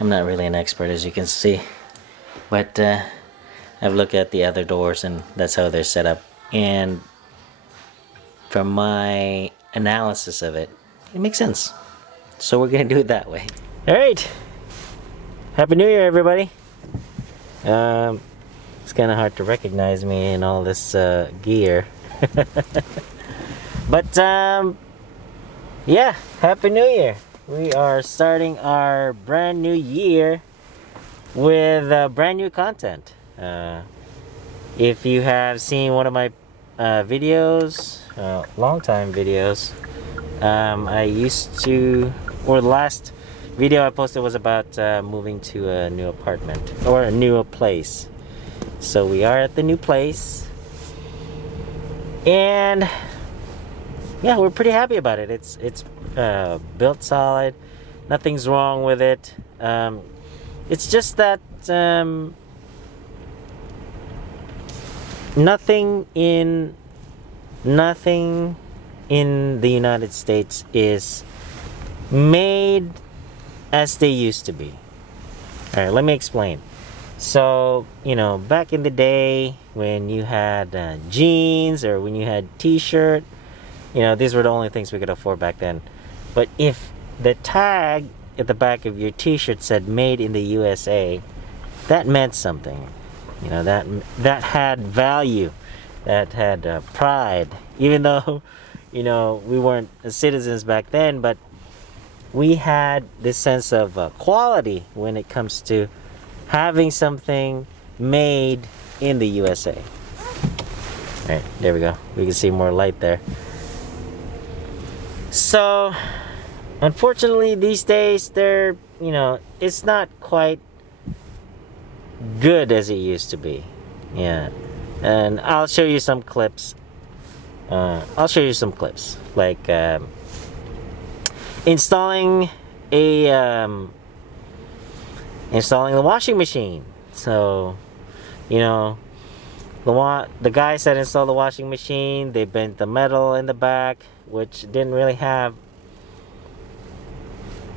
I'm not really an expert, as you can see, but I've looked at the other doors and that's how they're set up, and from my analysis of it, it makes sense. So we're gonna do it that way. All right, Happy New Year, everybody. It's kind of hard to recognize me in all this gear. But yeah, Happy New Year. We are starting our brand new year with brand new content. If you have seen one of my videos, long time videos, I used to, or the last video I posted was about moving to a new apartment or a new place. So we are at the new place, and yeah, we're pretty happy about it. It's built solid, nothing's wrong with it. It's just that nothing in the United States is made as they used to be. All right, let me explain. So, you know, back in the day when you had jeans or when you had t-shirt, you know, these were the only things we could afford back then. But if the tag at the back of your t-shirt said made in the USA, that meant something. You know, that had value, that had pride. Even though, you know, we weren't citizens back then, but we had this sense of quality when it comes to having something made in the USA. All right, there we go. We can see more light there. So, unfortunately, these days, they're, you know, it's not quite good as it used to be. Yeah, and I'll show you some clips. Like installing the washing machine. So, you know, the guys that installed the washing machine, they bent the metal in the back, which didn't really have,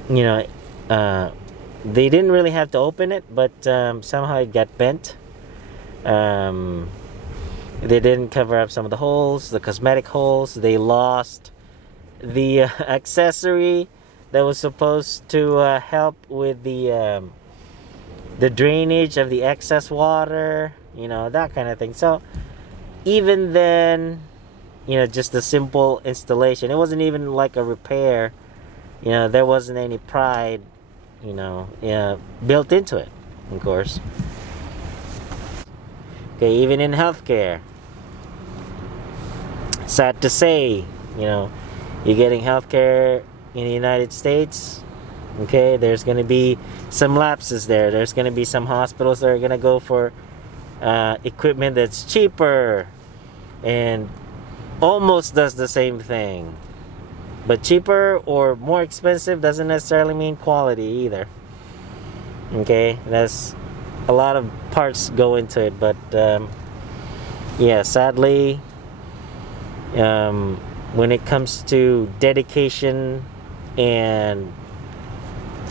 you know, they didn't really have to open it, but somehow it got bent. They didn't cover up some of the holes, the cosmetic holes. They lost the accessory that was supposed to help with the drainage of the excess water, you know, that kind of thing. So even then, you know, just a simple installation, it wasn't even like a repair, you know, there wasn't any pride, you know, built into it, of course. Okay, even in healthcare, sad to say, you know, you're getting healthcare in the United States. Okay, there's going to be some lapses there. There's going to be some hospitals that are going to go for equipment that's cheaper and almost does the same thing. But cheaper or more expensive doesn't necessarily mean quality either. Okay, that's a lot of parts go into it. But yeah, sadly, when it comes to dedication and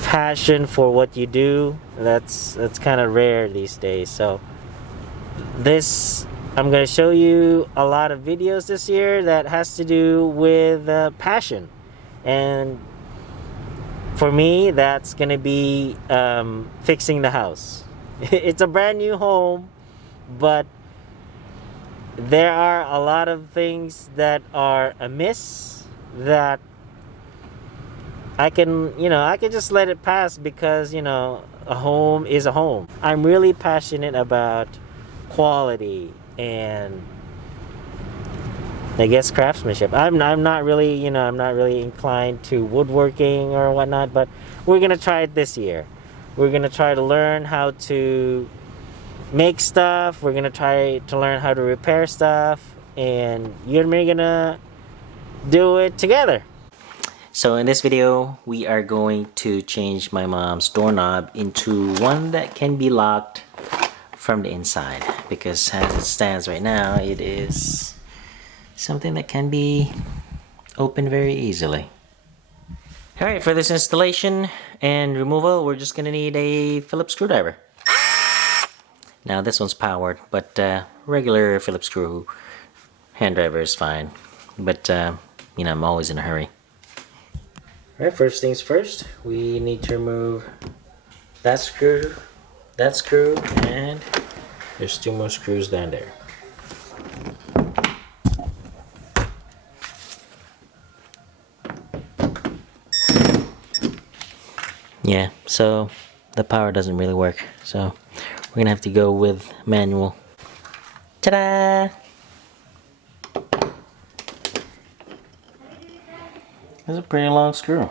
passion for what you do, that's kind of rare these days. So I'm going to show you a lot of videos this year that has to do with passion, and for me that's going to be fixing the house. It's a brand new home, but there are a lot of things that are amiss that I can just let it pass because, you know, a home is a home. I'm really passionate about quality and, I guess, craftsmanship. I'm not really inclined to woodworking or whatnot, but we're gonna try it this year. We're gonna try to learn how to make stuff. We're gonna try to learn how to repair stuff, and you and me are gonna do it together. So in this video, we are going to change my mom's doorknob into one that can be locked from the inside, because as it stands right now, it is something that can be opened very easily. Alright, for this installation, and removal, we're just gonna need a Phillips screwdriver. Now this one's powered, but regular Phillips screw hand driver is fine. But you know, I'm always in a hurry. Alright, first things first, we need to remove that screw, and there's 2 more screws down there. Yeah, so the power doesn't really work, so we're gonna have to go with manual. Ta-da! That's a pretty long screw.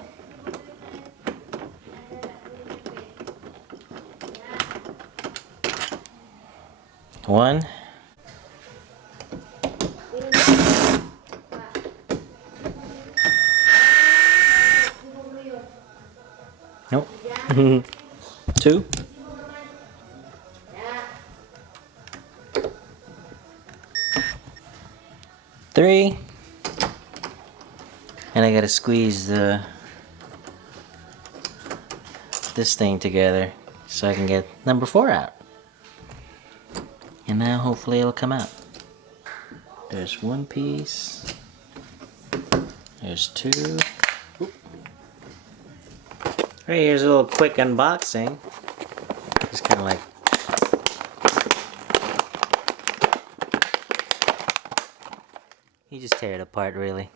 One. Nope. 2. 3. And I gotta squeeze this thing together so I can get number 4 out. And now hopefully it'll come out. There's 1 piece. There's 2. Oop. Alright, here's a little quick unboxing. Just kind of like you just tear it apart, really.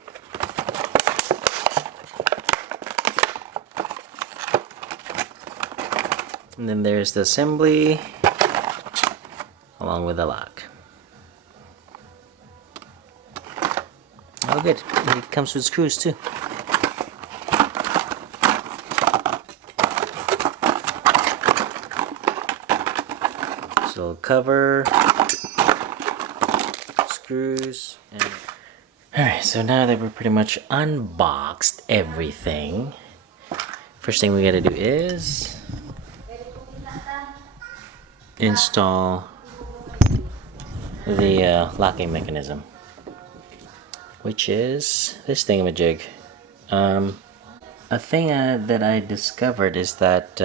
And then there's the assembly along with the lock. Oh good, it comes with screws too. So cover, screws, and alright, so now that we're pretty much unboxed everything, first thing we gotta do is install the locking mechanism, which is this thingamajig. A thing that I discovered is that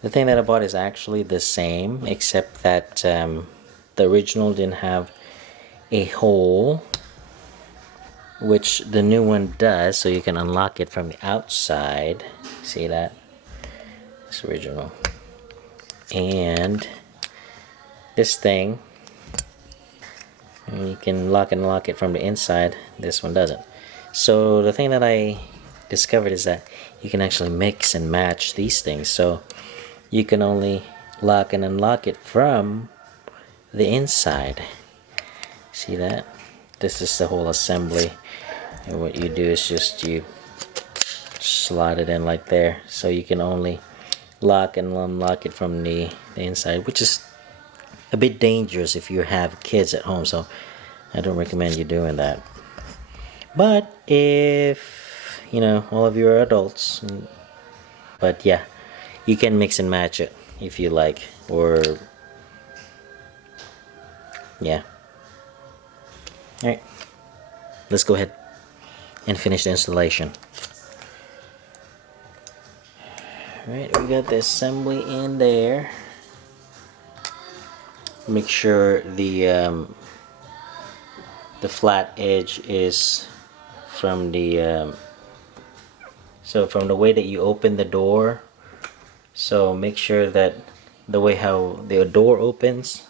the thing that I bought is actually the same, except that the original didn't have a hole, which the new one does, so you can unlock it from the outside. See that? It's original. And this thing, you can lock and unlock it from the inside. This one doesn't. So the thing that I discovered is that you can actually mix and match these things. So you can only lock and unlock it from the inside. See that? This is the whole assembly, and what you do is just you slide it in like there, so you can only lock and unlock it from the inside, which is a bit dangerous if you have kids at home, so I don't recommend you doing that. But if you know, all of you are adults, but yeah, you can mix and match it if you like, or yeah. Alright, let's go ahead and finish the installation. Alright, we got the assembly in there. Make sure the flat edge is from the so from the way that you open the door. So make sure that the way how the door opens,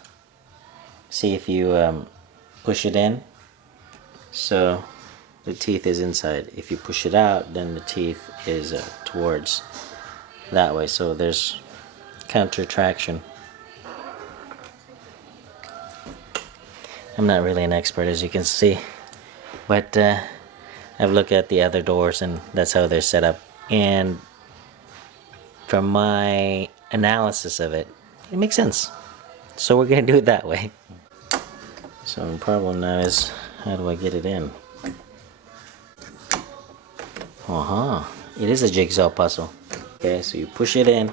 see if you push it in, so the teeth is inside. If you push it out, then the teeth is towards that way, so there's counter traction. I'm not really an expert, as you can see, but I've looked at the other doors and that's how they're set up, and from my analysis of it, it makes sense. So we're gonna do it that way. So the problem now is, how do I get it in? It is a jigsaw puzzle. Okay, so you push it in,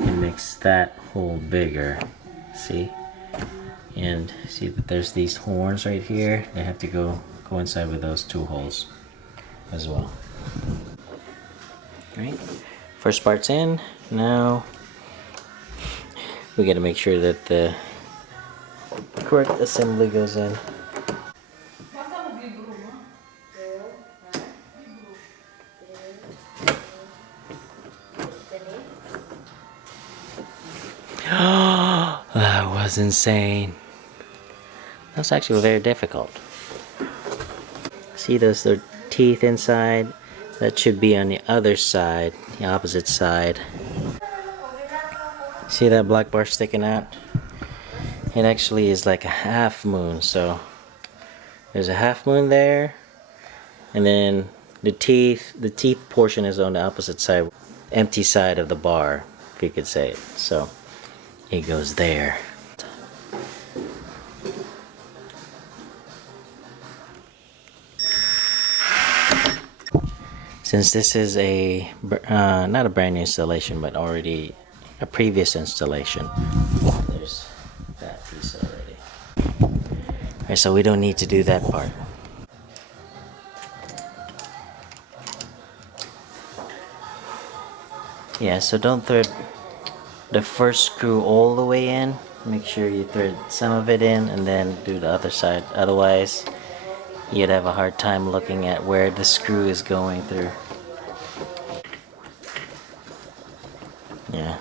it makes that hole bigger, see? And see that there's these horns right here, they have to go inside with those 2 holes as well. Right, first part's in. Now we got to make sure that the correct assembly goes in. That was insane. That's actually very difficult. See those teeth inside? That should be on the other side, the opposite side. See that black bar sticking out? It actually is like a half moon, so there's a half moon there, and then the teeth portion is on the opposite side, empty side of the bar, if you could say it. So it goes there. Since this is a not a brand new installation, but already a previous installation, there's that piece already. Alright, so we don't need to do that part. Yeah, so don't thread the first screw all the way in. Make sure you thread some of it in and then do the other side. Otherwise, you'd have a hard time looking at where the screw is going through. Yeah,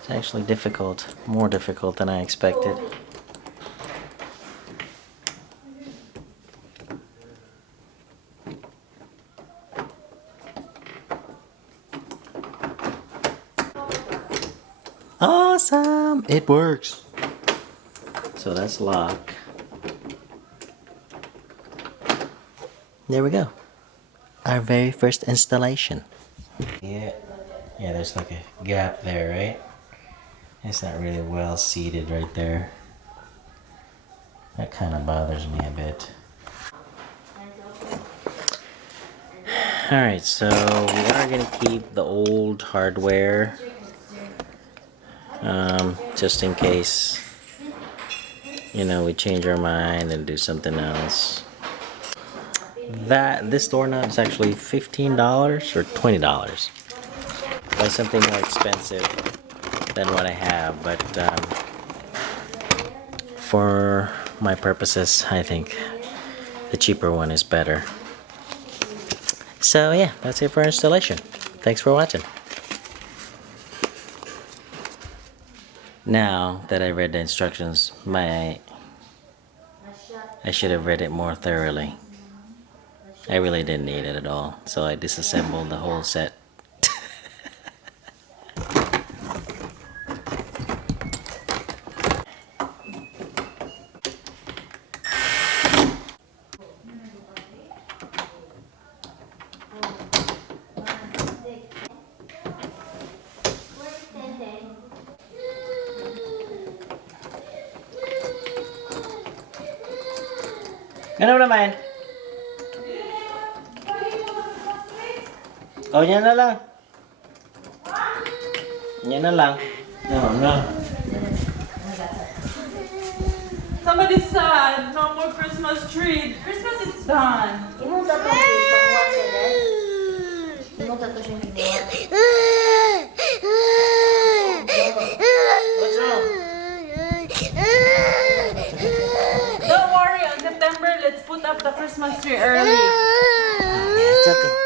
it's actually difficult, more difficult than I expected. Awesome! It works! So that's lock. There we go. Our very first installation. Yeah, there's like a gap there, right? It's not really well seated right there. That kind of bothers me a bit. Alright, so we are going to keep the old hardware. Just in case, you know, we change our mind and do something else. This door knob is actually $15 or $20. Buy something more expensive than what I have, but for my purposes, I think the cheaper one is better. So yeah, that's it for installation. Thanks for watching. Now that I read the instructions, I should have read it more thoroughly. I really didn't need it at all, so I disassembled the whole set. Ano naman? Oh, yan na lang. Yan na lang. No. Somebody said no more Christmas tree. Christmas is done. What's wrong? Don't worry, on September, let's put up the Christmas tree early. It's okay.